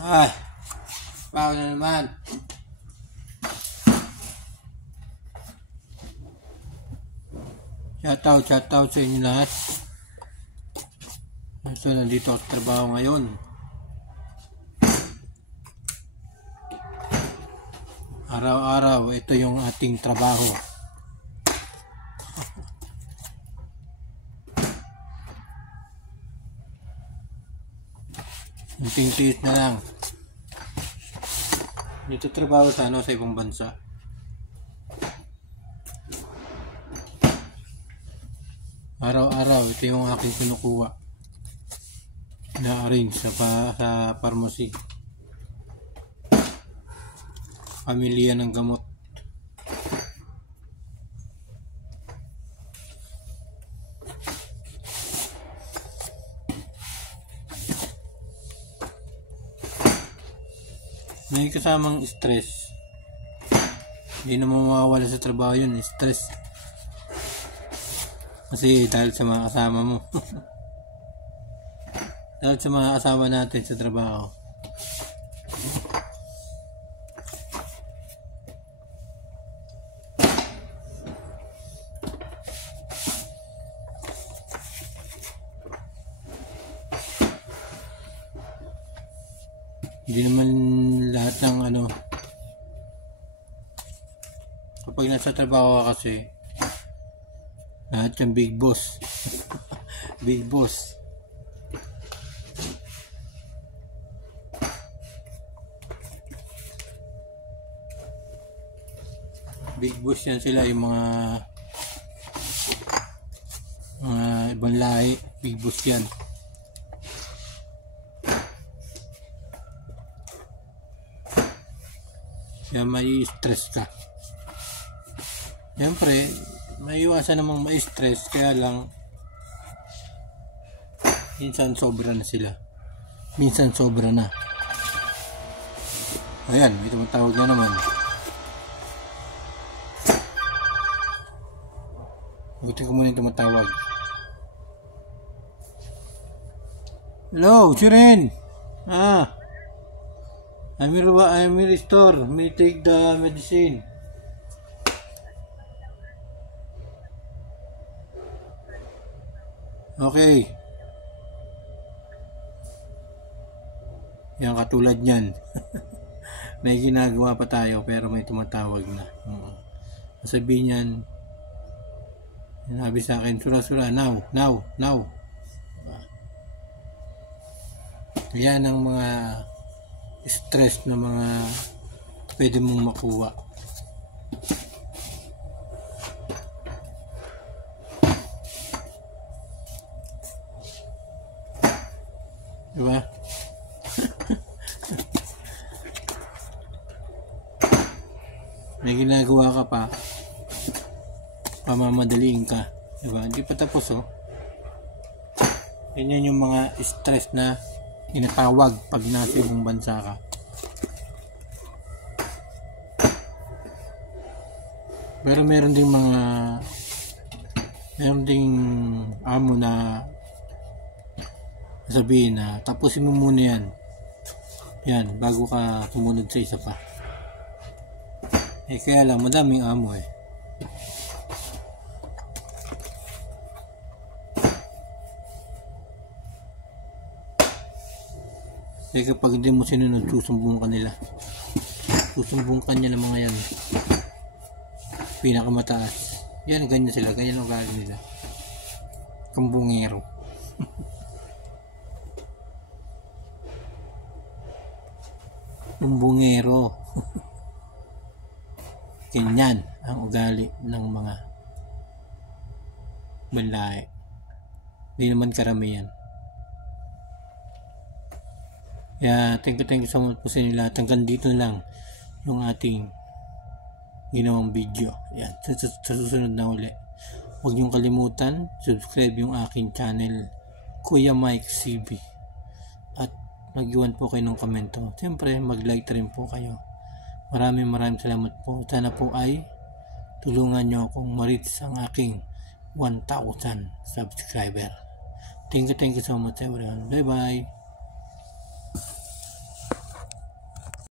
Ay, paano na naman? Shoutout sa inyo lahat. So, nandito ako sa trabaho ngayon. Araw-araw, ito yung ating trabaho. Tiis na lang. Dito trabaho sa ibang bansa. Araw-araw, ito yung aking kinukuha. Na-arrange sa pharmacy. Pamilya ng gamot. May kasamang stress. Hindi naman mawawala sa trabaho yun, stress. Kasi dahil sa mga kasama mo. Dahil sa mga kasama natin sa trabaho. Hindi naman lahat ng kapag nasa trabaho ka kasi lahat yung big boss. Big boss. Big boss yan sila, yung mga ibang lahi. Big boss yan. Kaya may stress ka. Siyempre, may iwasan namang may stress, kaya lang minsan sobra na sila. Minsan sobra na. Ayan, may tumatawag na naman. Buti ko muna yung tumatawag. Hello, Shirin! I'm in store. May take the medicine. Okay. Yan, katulad niyan. May ginagawa pa tayo pero may tumatawag na. Sabihin niyan, sinabi sa akin, sura, now. Yan ang mga stress na mga pwede mong makuha. Diba? May ginagawa ka pa, pamamadaliin ka, diba? Hindi pa tapos, Yan yung mga stress na tinatawag pag nasa ibang bansa ka. Pero meron ding amo na sabihin na tapusin mo muna yan bago ka sumunod sa isa pa. Kaya lang madaming amo kapag hindi mo sinunod, susumbong ka nila. Susumbong ka niya ng mga yan. Pinakamataas. Yan, ganyan sila. Ganyan ang ugali nila. Kambungero. Kambungero. Ganyan ang ugali ng mga banlae. Hindi naman karamihan. Thank you so much po sa inyo lahat. Hanggang dito lang yung ating ginawang video. Yan, sa susunod na uli. Huwag niyong kalimutan, subscribe yung aking channel, Kuya Mike CB. At mag-iwan po kayo ng komento. Siyempre, mag-like rin po kayo. Maraming salamat po. Sana po ay tulungan niyo akong ma-reach ang aking 1,000 subscriber. Thank you so much everyone. Bye bye.